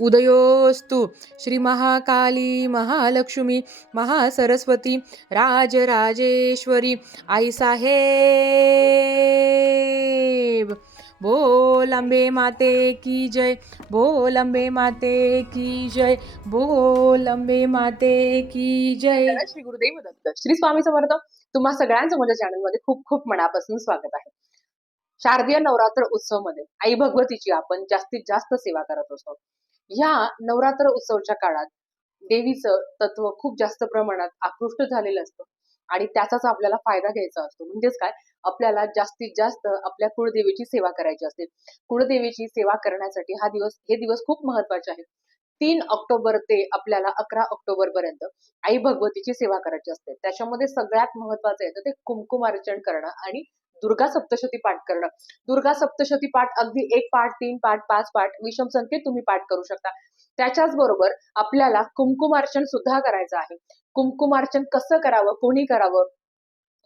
उदयोस्तु। श्री महाकाली महालक्ष्मी महासरस्वती राजराजेश्वरी आई साहेब बोल अंबे माते की जय बोल अंबे माते की जय बोल अंबे माते की जय। श्री गुरुदेव दत्त श्री स्वामी समर्थ तुम्हा सगळ्यांचं माझ्या चॅनलमध्ये खूप खूप मनापासून स्वागत आहे. शारदीय नवरात्र उत्सवमध्ये आई भगवतीची आपण जास्तीत जास्त सेवा करत असतो. ह्या नवरात्र उत्सवच्या काळात देवीचं तत्व खूप जास्त प्रमाणात आकृष्ट झालेलं असतं. आणि त्याचाच आपल्याला फायदा घ्यायचा असतो. म्हणजेच काय? आपल्याला जास्तीत जास्त आपल्या कुळदेवीची सेवा करायची असते. कुळदेवीची सेवा करण्यासाठी हा दिवस हे दिवस खूप महत्त्वाचे आहेत. तीन ऑक्टोबर ते आपल्याला अकरा ऑक्टोबर पर्यंत आई भगवतीची सेवा करायची असते. त्याच्यामध्ये सगळ्यात महत्वाचं येतं ते कुंकुमार्चन करणं आणि दुर्गा सप्तशती पाठ करणं. दुर्गा सप्तशती पाठ अगदी एक पाठ तीन पाठ पाच पाठ विषम संख्येत तुम्ही पाठ करू शकता. त्याच्याच बरोबर आपल्याला कुंकुमार्चन सुद्धा करायचं आहे. कुंकुमार्चन कसं करावं कोणी करावं?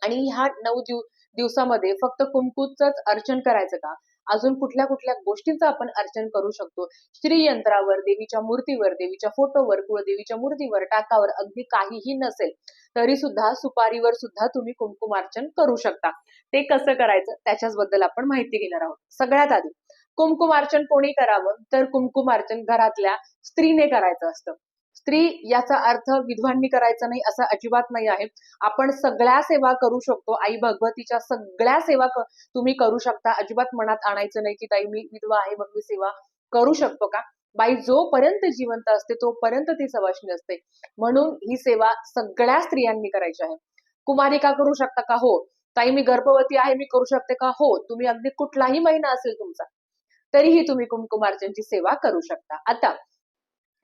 आणि ह्या नऊ दिव दिवसामध्ये फक्त कुंकूचंच अर्चन करायचं का? अजून कुठल्या कुठल्या गोष्टींचं आपण अर्चन करू शकतो. श्रीयंत्रावर देवीच्या मूर्तीवर देवीच्या फोटोवर कुळदेवीच्या मूर्तीवर टाकावर अगदी काहीही नसेल तरी सुद्धा सुपारीवर सुद्धा तुम्ही कुंकुमार्चन करू शकता. ते कसं करायचं? त्याच्याच बद्दल आपण माहिती घेणार आहोत. सगळ्यात आधी कुंकुमार्चन कोणी करावं? तर कुंकुमार्चन घरातल्या स्त्रीने करायचं असतं. स्त्री याचा अर्थ विधवांनी करायचा नाही असं अजिबात नाही आहे. आपण सगळ्या सेवा करू शकतो. आई भगवतीच्या सगळ्या सेवा तुम्ही करू शकता. अजिबात मनात आणायचं नाही की ताई मी विधवा आहे मग मी सेवा करू शकतो का? बाई जोपर्यंत जिवंत असते तोपर्यंत ती सवाशणी असते. म्हणून ही सेवा सगळ्या स्त्रियांनी करायची आहे. कुमारिका करू शकता का? हो. ताई मी गर्भवती आहे मी करू शकते का? हो. तुम्ही अगदी कुठलाही महिना असेल तुमचा तरीही तुम्ही कुंकुमार्चनची सेवा करू शकता. आता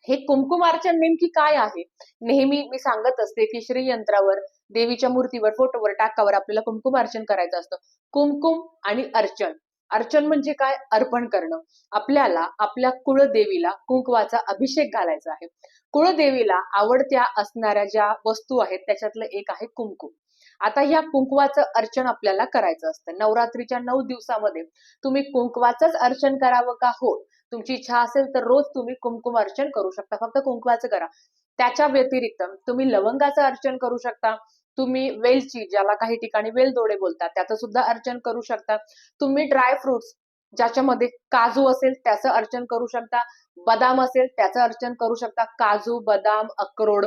हे कुंकुमार्चन नेमकी काय आहे? नेहमी मी सांगत असते की श्री यंत्रावर देवीच्या मूर्तीवर फोटोवर टाकावर आपल्याला कुंकुमार्चन करायचं असतं. कुंकुम आणि अर्चन. अर्चन म्हणजे काय? अर्पण करणं. आपल्याला आपल्या कुळदेवीला कुंकवाचा अभिषेक घालायचा आहे. कुळदेवीला आवडत्या असणाऱ्या ज्या वस्तू आहेत त्याच्यातलं एक आहे कुंकुम आता ह्या कुंकवाचं अर्चन आपल्याला करायचं असतं. नवरात्रीच्या नऊ दिवसामध्ये तुम्ही कुंकवाचंच अर्चन करावं का? हो. तुमची इच्छा असेल तर रोज तुम्ही कुंकुम अर्चन करू शकता. फक्त कुंकवाचं करा. त्याच्या व्यतिरिक्त तुम्ही लवंगाचं अर्चन करू शकता. तुम्ही वेलची ज्याला काही ठिकाणी वेलदोडे बोलतात त्याचं सुद्धा अर्चन करू शकता. तुम्ही ड्राय फ्रुट्स ज्याच्यामध्ये काजू असेल त्याचं अर्चन करू शकता. बदाम असेल त्याचं अर्चन करू शकता. काजू बदाम अक्रोड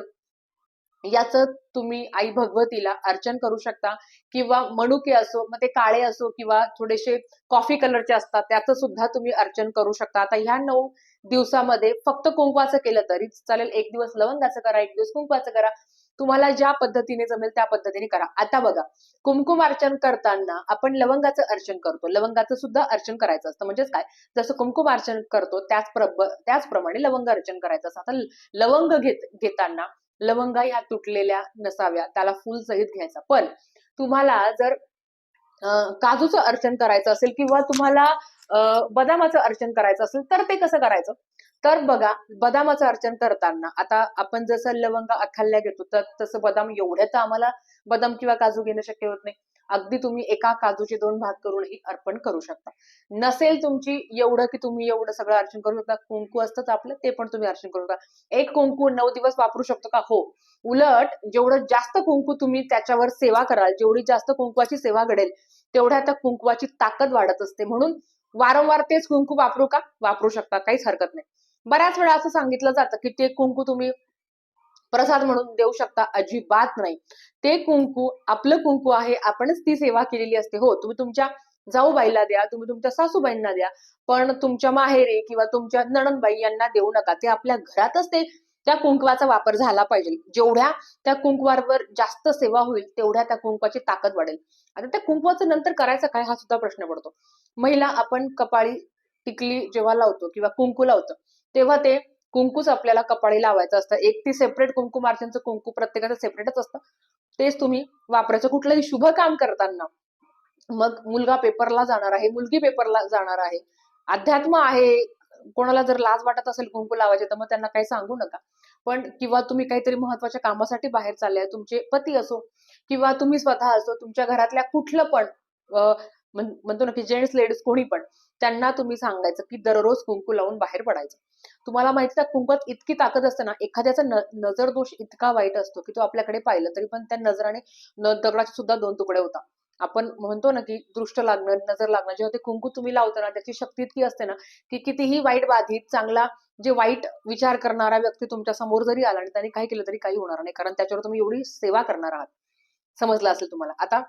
याचं तुम्ही आई भगवतीला अर्चन करू शकता. किंवा मणुके असो मग ते काळे असो किंवा थोडेसे कॉफी कलरचे असतात त्याचं सुद्धा तुम्ही अर्चन करू शकता. आता ह्या नऊ दिवसामध्ये फक्त कुंकवाचं केलं तरी चालेल. एक दिवस लवंगाचं करा एक दिवस कुंकवाचं करा. तुम्हाला ज्या पद्धतीने जमेल त्या पद्धतीने करा. आता बघा कुंकुम अर्चन करताना आपण लवंगाचं अर्चन करतो. लवंगाचं सुद्धा अर्चन करायचं असतं. म्हणजेच काय? जसं कुंकुम अर्चन करतो त्याच प्रब त्याचप्रमाणे लवंग अर्चन करायचं असतं. आता लवंग घेत घेताना लवंगा ह्या तुटलेल्या नसाव्या त्याला फुल सहित घ्यायचा. पण तुम्हाला जर अं, काजूचं अर्चन करायचं असेल किंवा तुम्हाला बदामाचं अर्चन करायचं असेल तर ते कसं करायचं? तर बघा बदामाचं अर्चन करताना आता आपण जसं लवंग अखाल्ल्या घेतो तर तसं बदाम एवढ्या तर आम्हाला बदाम किंवा काजू घेणं शक्य होत नाही. अगदी तुम्ही एका काजूचे दोन भाग करूनही अर्पण करू शकता. नसेल तुमची एवढं की तुम्ही एवढं सगळं अर्चन करू शकता. कुंकू असतंच आपलं ते पण तुम्ही अर्चन करू शकता. एक कुंकू नऊ दिवस वापरू शकतो का? हो. उलट जेवढं जास्त कुंकू तुम्ही त्याच्यावर सेवा कराल जेवढी जास्त कुंकवाची सेवा घडेल तेवढ्या त्या कुंकवाची ताकद वाढत असते. म्हणून वारंवार तेच कुंकू वापरू का? वापरू शकता. काहीच हरकत नाही. बऱ्याच वेळा असं सांगितलं जातं की ते कुंकू तुम्ही प्रसाद म्हणून देऊ शकता अजिबात नाही. ते कुंकू आपलं कुंकू आहे आपणच ती सेवा केलेली असते. हो तुम्ही तुमच्या जाऊबाईला द्या तुम्ही तुमच्या सासूबाईंना द्या पण तुमच्या माहेरी किंवा तुमच्या नणनबाई यांना देऊ नका. ते आपल्या घरातच ते त्या कुंकवाचा वापर झाला पाहिजे. जेवढ्या त्या कुंकवावर जास्त सेवा होईल तेवढ्या त्या कुंकवाची ताकद वाढेल. आता त्या कुंकवाचं नंतर करायचं काय हा सुद्धा प्रश्न पडतो. महिला आपण कपाळी टिकली जेव्हा लावतो किंवा कुंकू लावतो तेव्हा ते कुंकूच आपल्याला कपाळी लावायचं असतं. एक ती सेपरेट कुंकुमार्चनचं कुंकू प्रत्येकाचं सेपरेटच असतं. तेच तुम्ही वापरायचं. कुठलंही शुभ काम करताना. मग मुलगा पेपरला जाणार आहे मुलगी पेपरला जाणार आहे. अध्यात्म आहे. कोणाला जर लाज वाटत असेल कुंकू लावायचे तर मग त्यांना काही सांगू नका. पण किंवा तुम्ही काहीतरी महत्त्वाच्या कामासाठी बाहेर चालले आहे तुमचे पती असो किंवा तुम्ही स्वतः असो तुमच्या घरातल्या कुठलं पण म्हणतो ना की जेंट्स लेडीज कोणी पण त्यांना तुम्ही सांगायचं की दररोज कुंकू लावून बाहेर पडायचं. तुम्हाला माहिती त्या कुंकवात इतकी ताकद असते ना एखाद्याचा नजर दोष इतका वाईट असतो की तो आपल्याकडे पाहिलं तरी पण त्या नजराने दगडाचे सुद्धा दोन तुकडे होता आपण म्हणतो ना की दृष्ट लागणं नजर लागणं जेव्हा ते कुंकू तुम्ही लावता ना त्याची शक्ती इतकी असते ना की कितीही वाईट बाधित चांगला जे वाईट विचार करणारा व्यक्ती तुमच्यासमोर जरी आला आणि त्याने काही केलं तरी काही होणार नाही कारण त्याच्यावर तुम्ही एवढी सेवा करणार आहात. समजलं असेल तुम्हाला. आता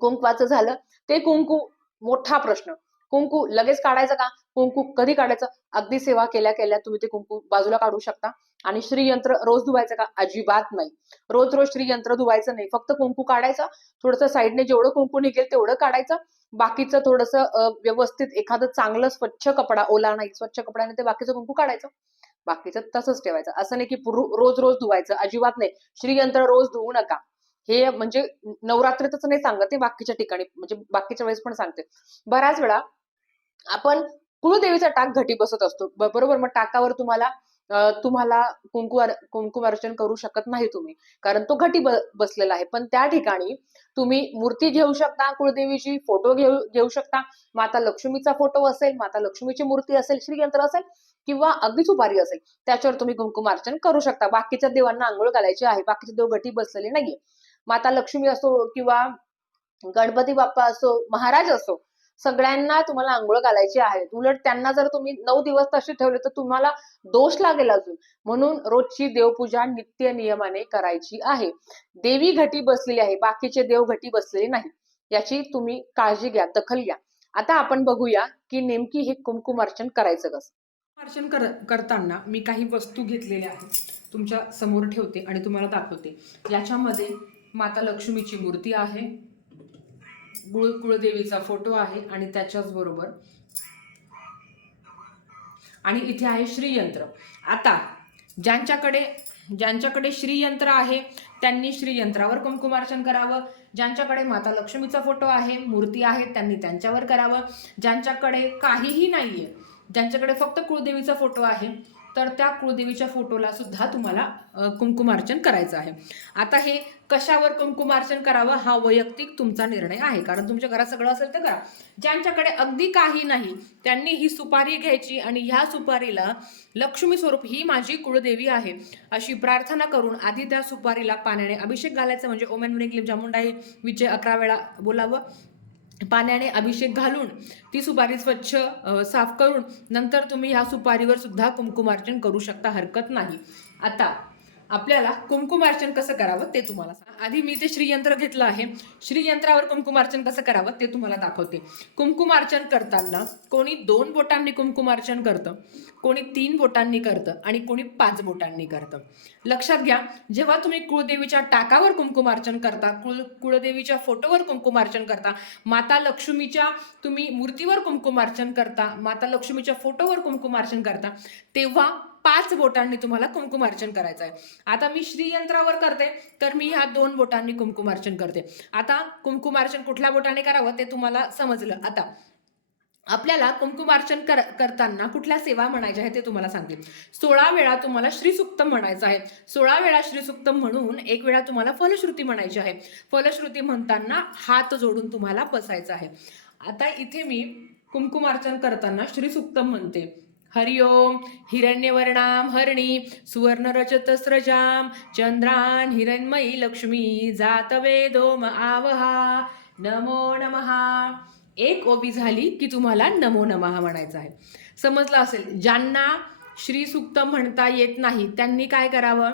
कुंकवाचं झालं ते कुंकू मोठा प्रश्न. कुंकू लगेच काढायचं का? कुंकू कधी काढायचं? अगदी सेवा केल्या केल्या तुम्ही ते कुंकू बाजूला काढू शकता. आणि श्रीयंत्र रोज धुवायचं का? अजिबात नाही. रोज रोज श्रीयंत्र धुवायचं नाही. फक्त कुंकू काढायचं. थोडंसं साईडने जेवढं कुंकू निघेल तेवढं काढायचं. बाकीचं थोडंसं व्यवस्थित एखादं चांगलं स्वच्छ कपडा ओला नाही स्वच्छ कपड्याने ते बाकीचं कुंकू काढायचं. बाकीचं तसंच ठेवायचं. असं नाही की रोज रोज धुवायचं. अजिबात नाही. श्रीयंत्र रोज धुवू नका. हे म्हणजे नवरात्रीतच नाही सांगत ते बाकीच्या ठिकाणी. म्हणजे बाकीच्या वेळेस पण सांगते. बऱ्याच वेळा आपण कुळदेवीचा टाक घटी बसत असतो. बरोबर? मग टाकावर तुम्हाला तुम्हाला कुंकू कुंकुम अर्चन करू शकत नाही तुम्ही. कारण तो घटी बसलेला आहे. पण त्या ठिकाणी तुम्ही मूर्ती घेऊ शकता कुळदेवीची फोटो घेऊ घेऊ शकता. माता लक्ष्मीचा फोटो असेल माता लक्ष्मीची मूर्ती असेल श्रीयंत्र असेल किंवा अगदी सुपारी असेल त्याच्यावर तुम्ही कुंकुमार्चन करू शकता. बाकीच्या देवांना आंघोळ घालायची आहे. बाकीचे देव घटी बसलेले नाहीये. माता लक्ष्मी असो किंवा गणपती बाप्पा असो महाराज असो सगळ्यांना तुम्हाला आंघोळ घालायची आहे. उलट त्यांना जर तुम्ही नऊ दिवस तसे ठेवले तर तुम्हाला दोष लागेल अजून. म्हणून रोजची देवपूजा नित्य नियमाने करायची आहे. देवी घटी बसलेली आहे बाकीचे देव घटी बसलेले नाही. याची तुम्ही काळजी घ्या दखल घ्या. आता आपण बघूया की नेमकी हे कुमकुम अर्चन करायचं कसं? अर्चन कर करताना मी काही वस्तू घेतलेल्या आहेत. तुमच्यासमोर ठेवते आणि तुम्हाला दाखवते. याच्यामध्ये माता लक्ष्मीची मूर्ती आहे. गुळ कुळदेवीचा फोटो आहे आणि त्याच्याच बरोबर. आणि इथे आहे श्रीयंत्र. आता ज्यांच्याकडे ज्यांच्याकडे श्रीयंत्र आहे त्यांनी श्रीयंत्रावर कुंकुमार्चन करावं. ज्यांच्याकडे माता लक्ष्मीचा फोटो आहे मूर्ती आहे त्यांनी त्यांच्यावर करावं. ज्यांच्याकडे काहीही नाही आहे ज्यांच्याकडे फक्त कुळदेवीचा फोटो आहे तर त्या कुळदेवीच्या फोटोला सुद्धा तुम्हाला कुंकुमार्चन करायचं आहे. आता हे कशावर कुंकुमार्चन करावं हा वैयक्तिक तुमचा निर्णय आहे. कारण तुमच्या घरात सगळं असेल तर करा. ज्यांच्याकडे अगदी काही नाही त्यांनी ही सुपारी घ्यायची आणि ह्या सुपारीला लक्ष्मी स्वरूप ही माझी कुळदेवी आहे अशी प्रार्थना करून आधी त्या सुपारीला पाण्याने अभिषेक घालायचा. म्हणजे ओमेन क्लिम जामुंडाई विजय अकरा वेळा बोलावं. पाण्याने अभिषेक घालून ती सुपारी स्वच्छ साफ करून नंतर तुम्ही ह्या सुपारीवर सुद्धा कुंकुमार्चन करू शकता हरकत नाही. आता आपल्याला कुंकुमार्चन कसं करावं ते तुम्हाला सांग. आधी मी ते श्रीयंत्र घेतलं आहे. श्रीयंत्रावर कुंकुमार्चन कसं करावं ते तुम्हाला दाखवते. कुंकुमार्चन करताना कोणी दोन बोटांनी कुंकुमार्चन करतं कोणी तीन बोटांनी करतं आणि कोणी पाच बोटांनी करतं. लक्षात घ्या जेव्हा तुम्ही कुळदेवीच्या टाकावर कुंकुमार्चन करता कुळ कुळदेवीच्या फोटोवर कुंकुमार्चन करता माता लक्ष्मीच्या तुम्ही मूर्तीवर कुंकुमार्चन करता माता लक्ष्मीच्या फोटोवर कुंकुमार्चन करता तेव्हा पाच बोटांनी तुम्हाला कुंकुमार्चन करायचं आहे आता मी श्रीयंत्रावर करते तर मी ह्या दोन बोटांनी कुंकुमार्चन करते. आता कुंकुमार्चन कुठल्या बोटाने करावं ते तुम्हाला समजलं. आता आपल्याला कुंकुमार्चन कर करताना कुठल्या सेवा म्हणायच्या आहे ते तुम्हाला सांगते. सोळा वेळा तुम्हाला श्रीसुक्तम म्हणायचं आहे. सोळा वेळा श्रीसुक्तम म्हणून एक वेळा तुम्हाला फलश्रुती म्हणायची आहे. फलश्रुती म्हणताना हात जोडून तुम्हाला बसायचं आहे. आता इथे मी कुंकुमार्चन करताना श्रीसुक्तम म्हणते. हरिओम हिरण्यवर्णाम हरणी सुवर्णरचतस्रजाम चंद्रान हिरण्मयी लक्ष्मी जात वेदोम आवहा नमो नमहा एक ओबी झाली की तुम्हाला नमो नमः म्हणायचं आहे. समजलं असेल ज्यांना श्री सुक्त म्हणता येत नाही त्यांनी काय करावं?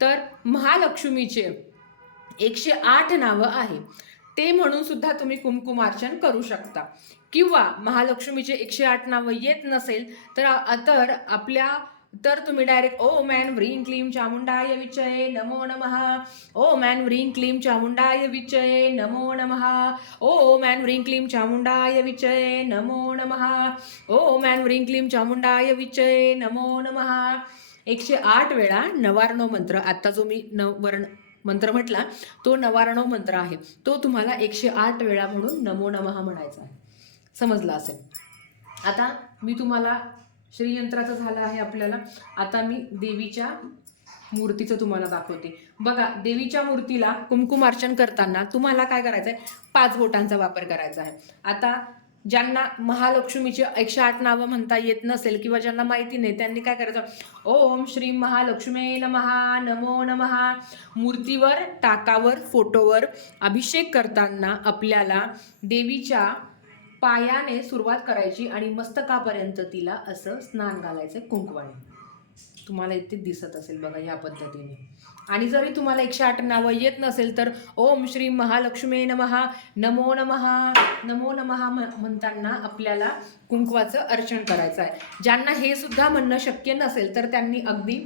तर महालक्ष्मीचे एकशे आठ नावं आहे. ते म्हणून सुद्धा तुम्ही कुमकुमार्चन करू शकता. किंवा महालक्ष्मीचे एकशे आठ नावं येत नसेल तर तर आपल्या तर तुम्ही डायरेक्ट ओ मॅन व्रीन क्लीम चामुंडाय विचये नमो नमः. ओ मॅन व्रीन क्लीम चामुंडाय विचये नमो नमः. ओ मॅन व्रीन क्लीम चामुंडाय विचये नमो नमः. ओ मॅन व्रीं क्लीम चामुंडाय विचये नमो नमः. एकशे आठ वेळा नवार्णव मंत्र. आत्ता जो मी नवर्ण मंत्र म्हटला तो नवारणव मंत्र आहे. तो तुम्हाला एकशे आठ वेळा म्हणून नमो नमहा म्हणायचा आहे. समजलं असेल? आता मी तुम्हाला श्रीयंत्राचं झालं आहे आपल्याला. आता मी देवीच्या मूर्तीचं तुम्हाला दाखवते. बघा देवीच्या मूर्तीला कुंकुमार्चन करताना तुम्हाला काय करायचं आहे पाच बोटांचा वापर करायचा आहे. आता ज्यांना महालक्ष्मीची एकशे आठ नावं म्हणता येत नसेल किंवा ज्यांना माहिती नाही त्यांनी काय करायचं? ओम श्री महालक्ष्मी नमहा नमो नमहा मूर्तीवर टाकावर फोटोवर अभिषेक करताना आपल्याला देवीच्या पायाने सुरुवात करायची आणि मस्तकापर्यंत तिला असं स्नान घालायचं कुंकवाने. तुम्हाला इथे दिसत असेल बघा या पद्धतीने. आणि जरी तुम्हाला एकशे आठ नावं येत नसेल तर ओम श्री महालक्ष्मी नमहा नमो नमहा नमो नमहा म्हणताना आपल्याला कुंकवाचं अर्चन करायचं आहे. ज्यांना हे सुद्धा म्हणणं शक्य नसेल तर त्यांनी अगदी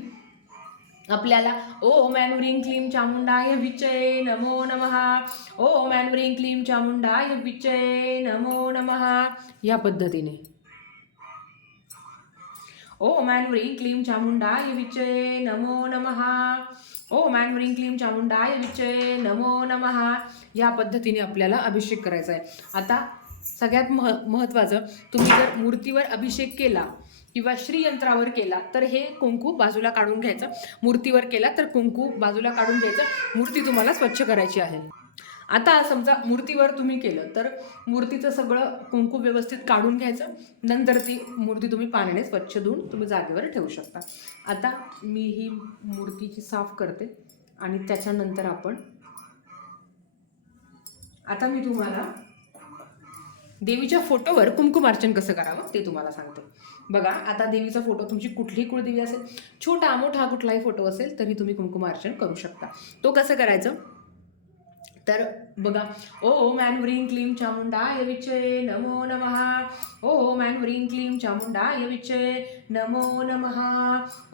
आपल्याला ओ मॅनुरिंग क्लीम चामुंडाय विचय नमो नमहा ओ मॅनुरिंग क्लीम चामुंडाय विचय नमो नमहा या पद्धतीने. ओ ह्रीं क्लीम चामुंडाय विचय नमो नमहा ओम ह्रीं क्लीम चामुंडाय विचय नमो नमहा या पद्धतीने आपल्याला अभिषेक करायचा आहे आता सगळ्यात मह महत्त्वाचं तुम्ही जर मूर्तीवर अभिषेक केला किंवा श्रीयंत्रावर केला तर हे कुंकू बाजूला काढून घ्यायचं. मूर्तीवर केला तर कुंकू बाजूला काढून घ्यायचं. मूर्ती तुम्हाला स्वच्छ करायची आहे. आता समजा मूर्तीवर तुम्ही केलं तर मूर्तीचं सगळं कुंकू व्यवस्थित काढून घ्यायचं नंतर ती मूर्ती तुम्ही पाण्याने स्वच्छ धुवून तुम्ही जागेवर ठेवू शकता. आता मी ही मूर्तीची साफ करते आणि त्याच्यानंतर आपण आता मी तुम्हाला देवीच्या फोटोवर कुंकुमार्चन कसं करावं ते तुम्हाला सांगते. बघा आता देवीचा फोटो तुमची कुठलीही कुळदेवी असेल छोटा मोठा कुठलाही फोटो असेल तरी तुम्ही कुंकुमार्चन करू शकता. तो कसं करायचं? तर बघा ओम ह्रीं क्लीम चामुंडाय विचय नमो नमहा ओम ह्रीं क्लीम चामुंडाय विचय नमो नमहा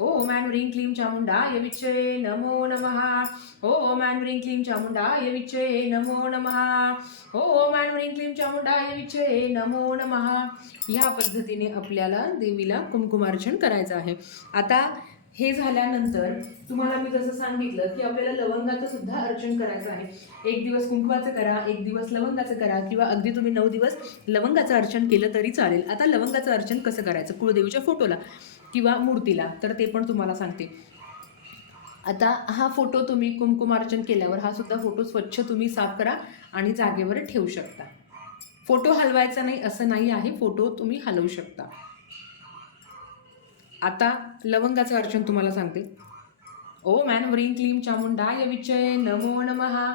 ओम ह्रीं क्लीम चामुंडाय विचय नमो नमहा ओम ह्रीं क्लीम चामुंडाय विचय नमो नमहा ओम ह्रीं क्लीम चामुंडाय विचय नमो नमहा ह्या पद्धतीने आपल्याला देवीला कुंकुमार्चन करायचं आहे. आता हे झाल्यानंतर तुम्हाला मी जसं सांगितलं की आपल्याला लवंगाचं सुद्धा अर्चन करायचं आहे. एक दिवस कुंकवाचं करा एक दिवस लवंगाचं करा किंवा अगदी तुम्ही नऊ दिवस लवंगाचं अर्चन केलं तरी चालेल. आता लवंगाचं अर्चन कसं करायचं? कुळदेवीच्या फोटोला किंवा मूर्तीला तर ते पण तुम्हाला सांगते. आता हा फोटो तुम्ही कुमकुमार्चन केल्यावर हा सुद्धा फोटो स्वच्छ तुम्ही साफ करा आणि जागेवर ठेवू शकता. फोटो हलवायचा नाही असं नाही आहे. फोटो तुम्ही हलवू शकता. आता लवंगाचं अर्चन तुम्हाला सांगते. ओ मॅन व्रीन क्लीम चामुंडाय विचय नमो नमहा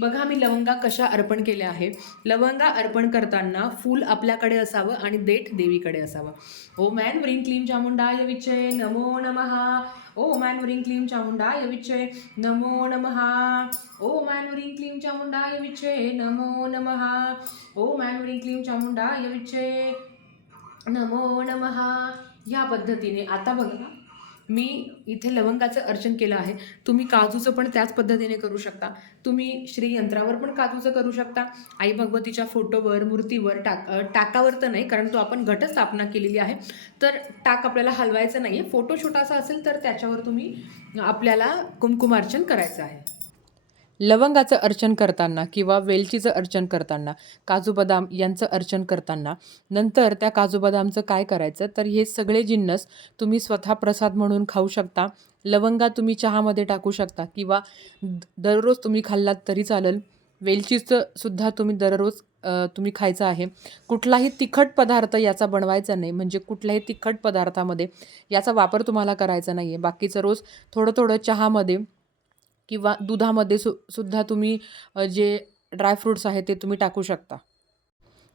बघा मी लवंगा कशा अर्पण केल्या आहे लवंगा अर्पण करताना फूल आपल्याकडे असावं आणि देठ देवीकडे असावं. ओ मॅन व्रीन क्लीम चामुंडाय विचय नमो नमहा ओ मॅन व्रीन क्लीम चामुंडाय विचय नमो नमहा ओ मॅन व्रीन क्लीम चामुंडाय विचय नमो नमहा ओ मॅन व्रीन क्लीम चामुंडाय विचय नमो नमहा ह्या पद्धतीने. आता बघा. मी इथे लवंगाचं अर्चन केलं आहे. तुम्ही काजूचं पण त्याच पद्धतीने करू शकता. तुम्ही श्री यंत्रावर पण काजूचं करू शकता. आई भगवतीच्या फोटोवर मूर्तीवर टाक टाकावर तर नाही कारण तो आपण घटस्थापना केलेली आहे. तर टाक आपल्याला हलवायचं नाही आहे फोटो छोटासा असेल तर त्याच्यावर तुम्ही आपल्याला कुंकुमार्चन करायचं आहे. लवंगाचं अर्चन करताना किंवा वेलचीचं अर्चन करताना काजू बदाम यांचं अर्चन करताना नंतर त्या काजू बदामचं काय करायचं? तर हे सगळे जिन्नस तुम्ही स्वतः प्रसाद म्हणून खाऊ शकता. लवंगा तुम्ही चहामध्ये टाकू शकता किंवा द- दररोज तुम्ही खाल्लात तरी चालेल. वेलचीचं सुद्धा तुम्ही दररोज तुम्ही खायचं आहे. कुठलाही तिखट पदार्थ याचा बनवायचा नाही. म्हणजे कुठल्याही तिखट पदार्थामध्ये याचा वापर तुम्हाला करायचा नाही आहे बाकीचं रोज थोडं थोडं चहामध्ये किंवा दुधामध्ये सु सुद्धा तुम्ही जे ड्रायफ्रूट्स आहेत ते तुम्ही टाकू शकता.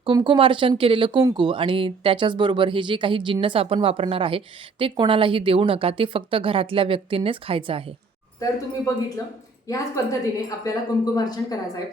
कुंकुमार्चन केलेलं कुंकू आणि त्याच्याचबरोबर हे जे काही जिन्नस आपण वापरणार आहे ते कोणालाही देऊ नका ते फक्त घरातल्या व्यक्तींनीच खायचं आहे. तर तुम्ही बघितलं ह्याच पद्धतीने आपल्याला कुंकुमार्चन करायचं आहे.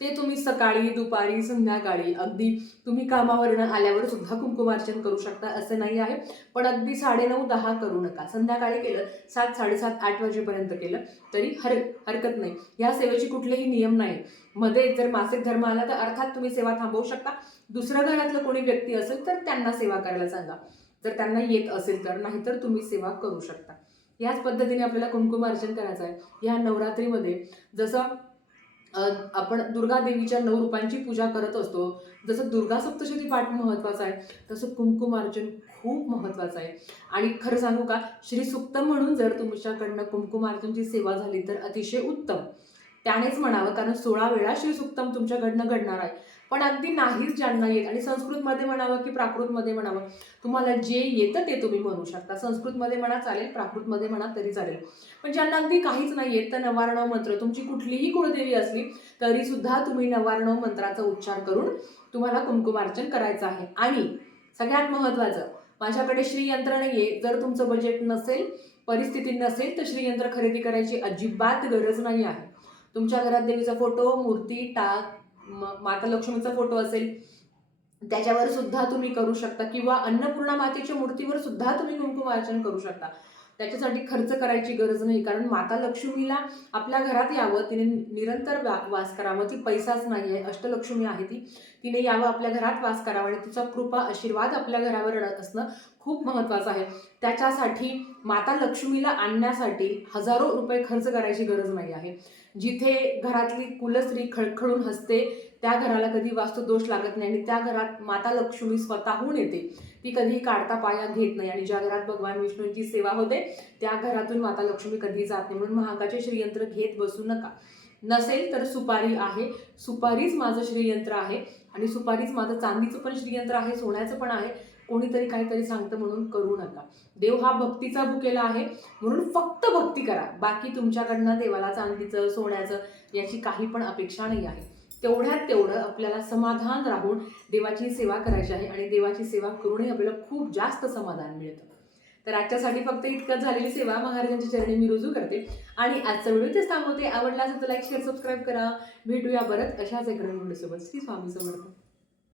ते तुम्ही सकाळी दुपारी संध्याकाळी अगदी तुम्ही कामावरनं आल्यावर सुद्धा कुंकुमार्चन करू शकता असं नाही आहे. पण अगदी साडेनऊ दहा करू नका. संध्याकाळी केलं सात साडेसात आठ वाजेपर्यंत केलं तरी हर हरकत नाही. या सेवेची कुठलेही नियम नाही मध्ये जर मासिक धर्म आला तर अर्थात तुम्ही सेवा थांबवू शकता. दुसऱ्या घरातलं कोणी व्यक्ती असेल तर त्यांना सेवा करायला सांगा. जर त्यांना येत असेल तर नाहीतर तुम्ही सेवा करू शकता. याच पद्धतीने आपल्याला कुंकुमार्चन करायचं आहे. ह्या नवरात्रीमध्ये जसं आपण दुर्गा देवीच्या नऊ रूपांची पूजा करत असतो जसं दुर्गा सप्तशती पाठ महत्त्वाचा आहे तसं कुंकुमार्चन खूप महत्त्वाचं आहे. आणि खरं सांगू का श्री सुक्तम म्हणून जर तुमच्याकडनं कुंकुमार्चनची सेवा झाली तर अतिशय उत्तम. त्यानेच म्हणावं कारण सोळा वेळा श्रीसुक्तम तुमच्याकडनं घडणार आहे. पण अगदी नाहीच ज्यांना येत. आणि संस्कृतमध्ये म्हणावं की प्राकृतमध्ये म्हणावं तुम्हाला जे येतं ते तुम्ही म्हणू शकता. संस्कृतमध्ये म्हणा चालेल प्राकृतमध्ये म्हणा तरी चालेल. पण ज्यांना अगदी काहीच नाही येत तर नवारणव मंत्र तुमची कुठलीही कुळदेवी असली तरीसुद्धा तुम्ही नवारणव मंत्राचा उच्चार करून तुम्हाला कुंकुमार्चन करायचं आहे. आणि सगळ्यात महत्त्वाचं माझ्याकडे श्रीयंत्र नाहीये. जर तुमचं बजेट नसेल परिस्थिती नसेल तर श्रीयंत्र खरेदी करायची अजिबात गरज नाही आहे. तुमच्या घरात देवीचा फोटो मूर्ती टाक माता लक्ष्मीचा फोटो असेल त्याच्यावर सुद्धा तुम्ही करू शकता. किंवा अन्नपूर्णा मातेच्या मूर्तीवर सुद्धा तुम्ही कुंकुमार्चन करू शकता. त्याच्यासाठी खर्च करायची गरज नाही. कारण माता लक्ष्मीला आपल्या घरात यावं तिने निरंतर वास करावं. ती पैसाच नाही आहे. अष्टलक्ष्मी आहे ती. तिने यावं आपल्या घरात वास करावा आणि तिचा कृपा आशीर्वाद आपल्या घरावर असणं खूप महत्त्वाचं आहे. त्याच्यासाठी माता लक्ष्मीला आणण्यासाठी हजारो रुपये खर्च करायची गरज नाही आहे. जिथे घरातली कुलस्त्री खळखळून हसते त्या घराला कधी वास्तुदोष लागत नाही आणि त्या घरात माता लक्ष्मी स्वतःहून येते. ती कधीही काढता पाया घेत नाही आणि ज्या घरात भगवान विष्णूंची सेवा होते त्या घरातून माता लक्ष्मी कधी जात नाही. म्हणून महागाचे श्रीयंत्र घेत बसू नका. नसेल तर सुपारी आहे. सुपारीच माझं श्रीयंत्र आहे आणि सुपारीच माझं चांदीचं पण श्रीयंत्र आहे सोन्याचं पण आहे. कोणीतरी काहीतरी सांगतं म्हणून करू नका. देव हा भक्तीचा भुकेला आहे. म्हणून फक्त भक्ती करा. बाकी तुमच्याकडनं देवाला चांदीचं सोन्याचं याची काही पण अपेक्षा नाही आहे. तेवढ्यात तेवढं आपल्याला समाधान राहून देवाची सेवा करायची आहे आणि देवाची सेवा करूनही आपल्याला खूप जास्त समाधान मिळतं. तर आजच्यासाठी फक्त इतकंच झालेली सेवा. महाराजांच्या चरणी मी रुजू करते. आणि आजचा व्हिडिओ तेच थांबवते. आवडला असेल तर लाईक शेअर सबस्क्राईब करा. भेटूया परत अशाच एक व्हिडिओसोबत. श्री स्वामी समर्थ.